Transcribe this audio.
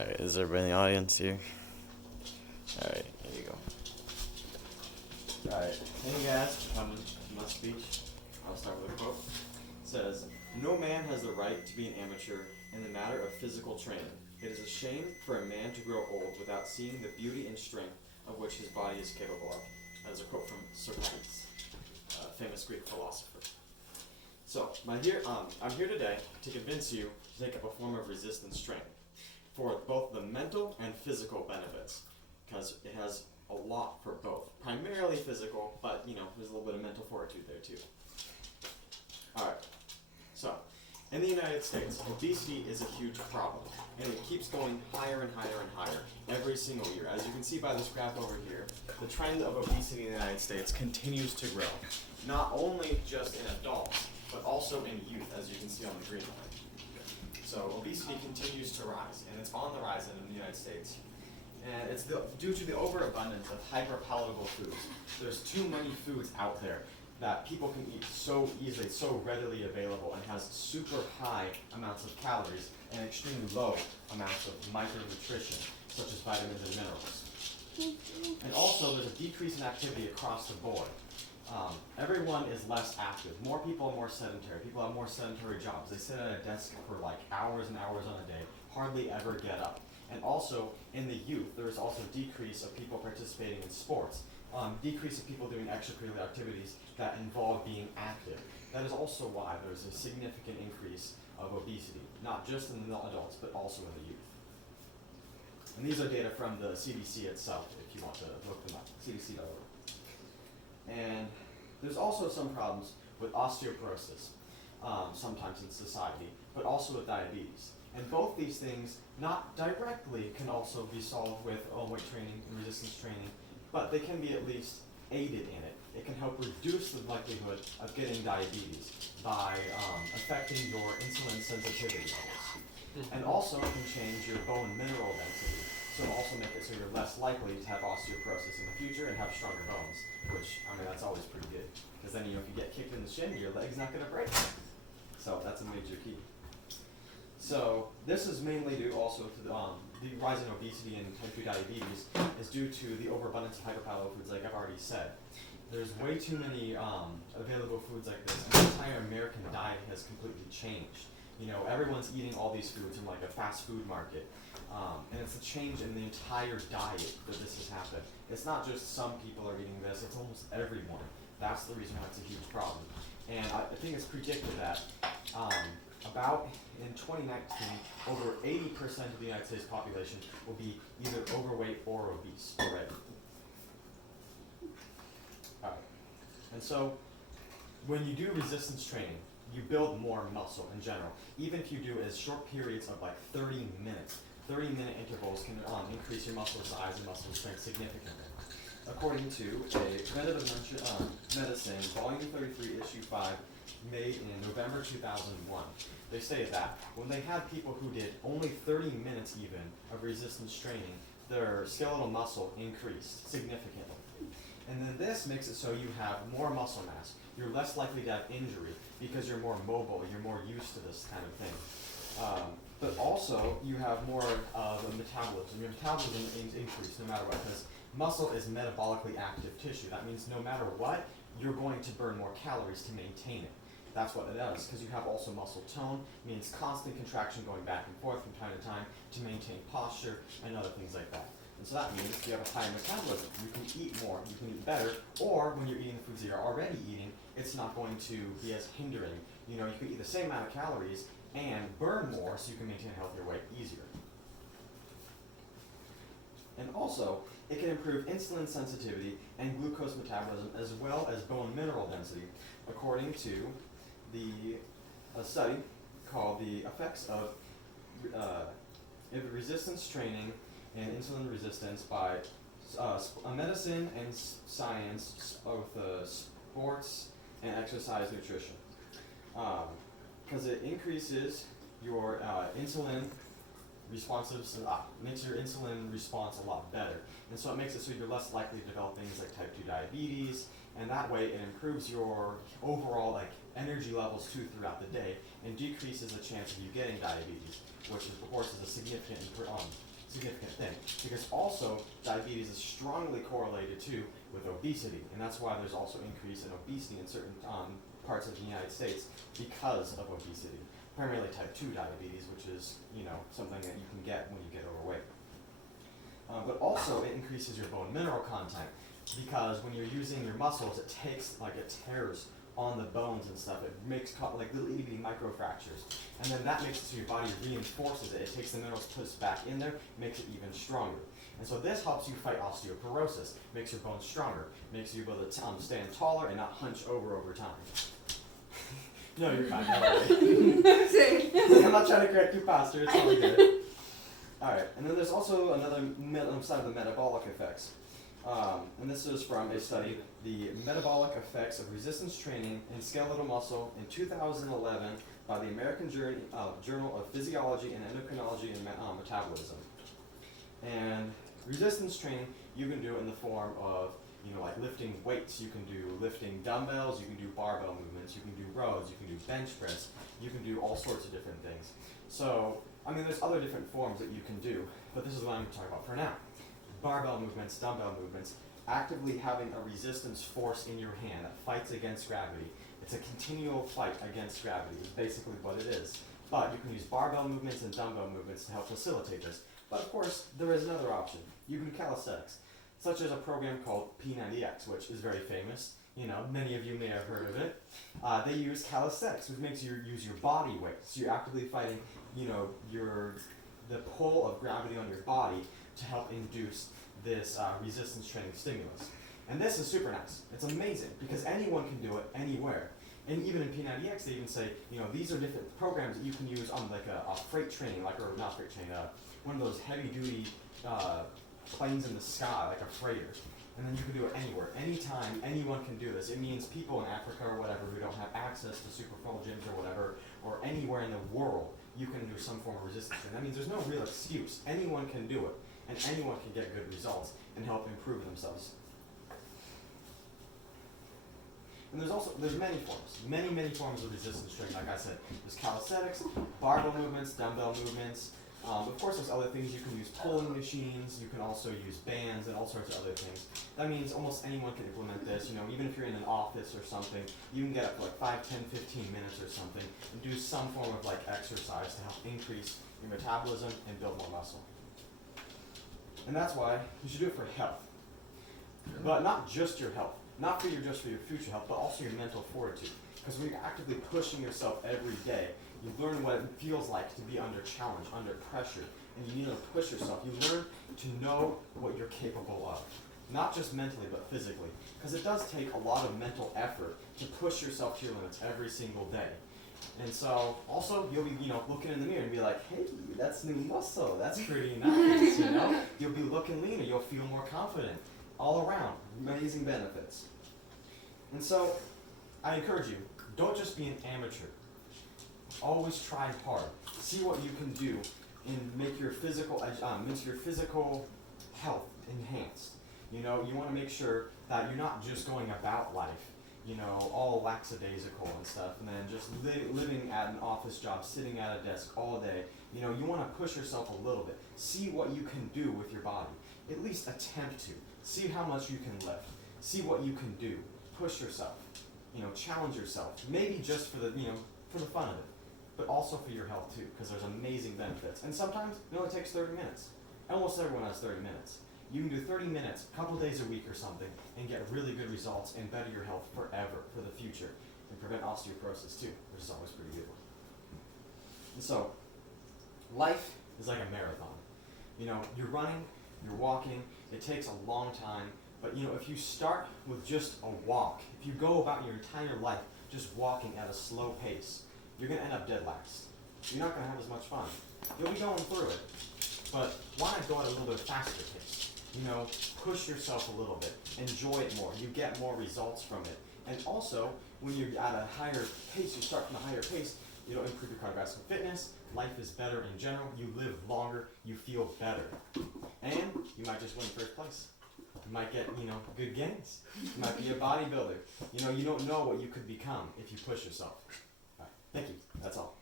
Alright, is everybody in the audience here? Alright, here you go. Alright, thank you guys for coming to my speech. I'll start with a quote. It says, "No man has the right to be an amateur in the matter of physical training. It is a shame for a man to grow old without seeing the beauty and strength of which his body is capable of." That is a quote from Socrates, a famous Greek philosopher. So, I'm here today to convince you to take up a form of resistance training for both the mental and physical benefits, because it has a lot for both. Primarily physical, but there's a little bit of mental fortitude there too. Alright, so in the United States, obesity is a huge problem, and it keeps going higher and higher and higher every single year. As you can see by this graph over here, the trend of obesity in the United States continues to grow, not only just in adults, but also in youth, as you can see on the green line. So obesity continues to rise, and it's on the rise in the United States. And it's due to the overabundance of hyperpalatable foods. There's too many foods out there that people can eat so easily, so readily available, and has super high amounts of calories and extremely low amounts of micronutrition, such as vitamins and minerals. And also, there's a decrease in activity across the board. Everyone is less active. More people are more sedentary. People have more sedentary jobs. They sit at a desk for like hours and hours on a day, hardly ever get up. And also, in the youth, there is also a decrease of people participating in sports, decrease of people doing extracurricular activities that involve being active. That is also why there's a significant increase of obesity, not just in the adults, but also in the youth. And these are data from the CDC itself, if you want to look them up, cdc.org. And there's also some problems with osteoporosis, sometimes in society, but also with diabetes. And both these things, not directly, can also be solved with weight training and resistance training, but they can be at least aided in it. It can help reduce the likelihood of getting diabetes by affecting your insulin sensitivity levels. And also it can change your bone mineral density, so it'll also make it so you're less likely to have osteoporosis in the future and have stronger bones, which, that's always pretty good. Because then, if you get kicked in the shin, your leg's not going to break. So that's a major key. So this is mainly due also to the rise in obesity and type 2 diabetes is due to the overabundance of hyperpalatable foods, like I've already said. There's way too many available foods like this, and the entire American diet has completely changed. Everyone's eating all these foods in like a fast food market, and it's a change in the entire diet that this has happened. It's not just some people are eating this, it's almost everyone. That's the reason why it's a huge problem. And I think it's predicted that about in 2019, over 80% of the United States population will be either overweight or obese already. Alright. And so, when you do resistance training, you build more muscle in general. Even if you do as short periods of like 30 minutes. 30-minute intervals can increase your muscle size and muscle strength significantly. According to a Preventative Medicine, Volume 33, Issue 5, made in November 2001, they say that when they had people who did only 30 minutes even of resistance training, their skeletal muscle increased significantly. And then this makes it so you have more muscle mass. You're less likely to have injury because you're more mobile, you're more used to this kind of thing. But also, you have more of a metabolism. Your metabolism increases no matter what, because muscle is metabolically active tissue. That means no matter what, you're going to burn more calories to maintain it. That's what it does, because you have also muscle tone, means constant contraction going back and forth from time to time to maintain posture and other things like that. And so that means you have a higher metabolism. You can eat more, you can eat better, or when you're eating the foods that you're already eating, it's not going to be as hindering. You can eat the same amount of calories and burn more so you can maintain a healthier weight easier. And also, it can improve insulin sensitivity and glucose metabolism as well as bone mineral density, according to a study called The Effects of Resistance Training and Insulin Resistance by Medicine and Science, both Sports and Exercise Nutrition. Because it increases your insulin responsiveness, makes your insulin response a lot better. And so it makes it so you're less likely to develop things like type 2 diabetes, and that way it improves your overall energy levels too throughout the day and decreases the chance of you getting diabetes, which of course is a significant significant thing. Because also, diabetes is strongly correlated too with obesity, and that's why there's also increase in obesity in certain parts of the United States because of obesity. Primarily type 2 diabetes, which is, something that you can get when you get overweight. But also, it increases your bone mineral content, because when you're using your muscles, it tears on the bones and stuff. It makes like little itty bitty micro fractures, and then that makes it so your body reinforces it. It takes the minerals, puts it back in there, makes it even stronger. And so this helps you fight osteoporosis, makes your bones stronger, makes you able to stand taller and not hunch over time. No, you're fine. I'm not trying to correct your posture. It's all good. All right, and then there's also another side of the metabolic effects. And this is from a study, the metabolic effects of resistance training in skeletal muscle in 2011 by the American Journal of Physiology and Endocrinology and Metabolism. And resistance training, you can do it in the form of, like lifting weights. You can do lifting dumbbells, you can do barbell movements, you can do rows, you can do bench press, you can do all sorts of different things. So, there's other different forms that you can do, but this is what I'm going to talk about for now. Barbell movements, dumbbell movements, actively having a resistance force in your hand that fights against gravity. It's a continual fight against gravity, is basically what it is. But you can use barbell movements and dumbbell movements to help facilitate this. But of course, there is another option. You can do calisthenics, such as a program called P90X, which is very famous. Many of you may have heard of it. They use calisthenics, which makes you use your body weight. So you're actively fighting, the pull of gravity on your body to help induce this resistance training stimulus. And this is super nice. It's amazing because anyone can do it anywhere. And even in P90X, they even say, these are different programs that you can use on like a freight train, one of those heavy-duty planes in the sky, like a freighter. And then you can do it anywhere, anytime, anyone can do this. It means people in Africa or whatever who don't have access to super full gyms or whatever, or anywhere in the world, you can do some form of resistance training. That means there's no real excuse. Anyone can do it, and anyone can get good results and help improve themselves. And there's many forms of resistance training. Like I said, there's calisthenics, barbell movements, dumbbell movements. Of course, there's other things. You can use pulling machines. You can also use bands and all sorts of other things. That means almost anyone can implement this. Even if you're in an office or something, you can get up to like 5, 10, 15 minutes or something and do some form of exercise to help increase your metabolism and build more muscle. And that's why you should do it for health. But not just your health. Not just for your future health, but also your mental fortitude. Because when you're actively pushing yourself every day, you learn what it feels like to be under challenge, under pressure, and you need to push yourself. You learn to know what you're capable of, not just mentally, but physically. Because it does take a lot of mental effort to push yourself to your limits every single day. And so, also, you'll be, looking in the mirror and be like, hey, that's new muscle. That's pretty nice, You'll be looking leaner. You'll feel more confident. All around. Amazing benefits. And so, I encourage you, don't just be an amateur. Always try hard. See what you can do and make your physical health enhanced. You want to make sure that you're not just going about life, all lackadaisical and stuff, and then just living at an office job, sitting at a desk all day. You want to push yourself a little bit. See what you can do with your body. At least attempt to. See how much you can lift. See what you can do. Push yourself. Challenge yourself. Maybe just for the fun of it, but also for your health too, because there's amazing benefits. And sometimes it only takes 30 minutes. Almost everyone has 30 minutes. You can do 30 minutes, a couple days a week or something, and get really good results and better your health forever, for the future, and prevent osteoporosis too, which is always pretty good. And so, life is like a marathon. You're running, you're walking, it takes a long time, but if you start with just a walk, if you go about your entire life just walking at a slow pace, you're going to end up dead last. You're not going to have as much fun. You'll be going through it, but why not go at a little bit faster pace? Push yourself a little bit. Enjoy it more. You get more results from it. And also, when you're at a higher pace, you start from a higher pace, it'll improve your cardiovascular fitness. Life is better in general. You live longer. You feel better. And you might just win first place. You might get, good gains. You might be a bodybuilder. You don't know what you could become if you push yourself. All right. Thank you. That's all.